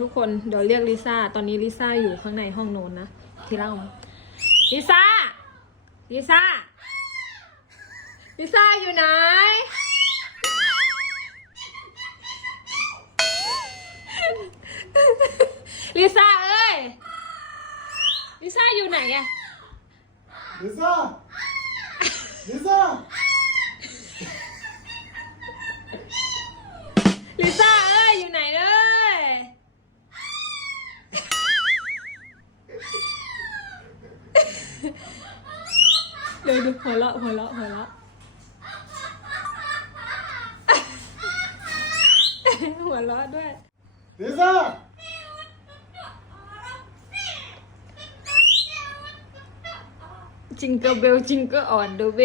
ทุกคนเดี๋ยวเรียกลิซ่า ตอนนี้ลิซ่าอยู่ข้างในห้องโน้นนะ ทีละออกมาลิซ่า ลิซ่า ลิซ่าอยู่ไหน ลิซ่าเอ้ย ลิซ่าอยู่ไหนอะลิซ่า ลิซ่า ลิซ่า ดี๋ยวดูหัวเราะหัวเราะหัวเราะหัวเราะด้วย ลิซ่า จิงเกิลเบลจิงเกิลอ่อนเดอะเบ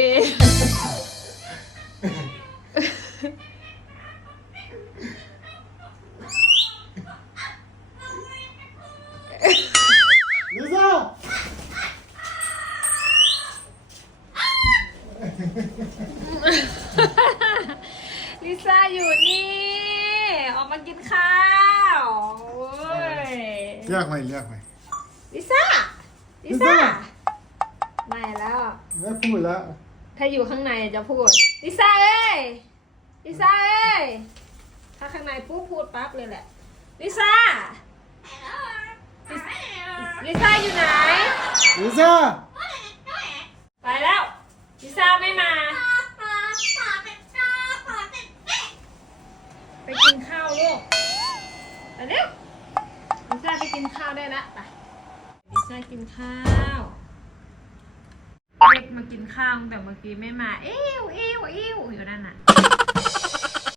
ลิซ่าอยู่นี่ ออกมากินข้าวโอ้ยเรียกไหมเรียกไหมลิซ่าลิซ่าลิซ่าไม่แล้ว ไม่พูดแล้ว ถ้าอยู่ข้างในจะพูดลิซ่าเอ้ยลิซ่าเอ้ยถ้าข้างในปุ๊บพูดปั๊บเลยแหละลิซ่าลิซ่าอยู่ไหนลิซ่าไปแล้ว ลิซ่าไม่มา ไปกินข้าวลูกไปเร็วลิซ่าไปกินข้าวได้ละไปลิซ่ากินข้าวเรียกมากินข้าวแต่เมื่อกี้ไม่มาเอ้วเอ้วเอ้วอยู่นั่นน่ะ